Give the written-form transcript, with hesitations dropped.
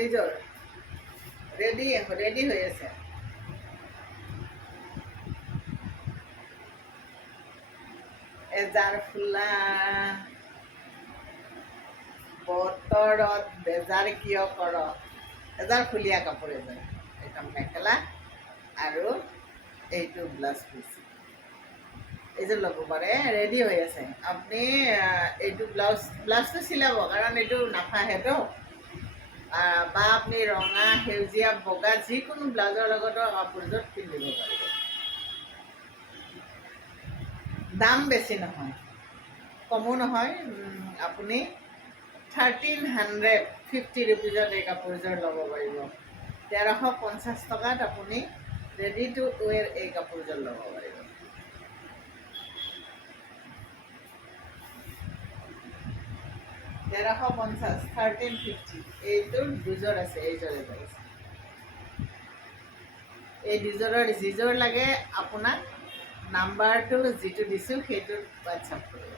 এইযোৰ ৰেডি হৈ আছে। এজাৰ ফুলা বতৰত বেজাৰ কিয় কৰ, এজাৰ ফুলীয়া কাপোৰ এযোৰ, এইখন মেখেলা আৰু এইটো ব্লাউজ পিচ, এইযোৰ ল'ব পাৰে। ৰেডি হৈ আছে। আপুনি এইটো ব্লাউজটো চিলাব, কাৰণ এইটো নাফাহেতো, বা আপুনি ৰঙা, সেউজীয়া, বগা যিকোনো ব্লাউজৰ লগতো কাপোৰযোৰ পিন্ধিব পাৰিব। দাম বেছি নহয়, কমো নহয়। আপুনি 1350 ৰুপিজত এই কাপোৰযোৰ ল'ব পাৰিব। 1350 টকাত আপুনি ৰেডি টু ৱেৰ এই কাপোৰযোৰ ল'ব পাৰিব। 1350, 1350। এইটোৰ দুযোৰ আছে, এইযোৰ এযোৰ আছে। এই দুযোৰৰ যিযোৰ লাগে আপোনাক নাম্বাৰটো যিটো দিছোঁ সেইটোত হোৱাটছআপ কৰিব।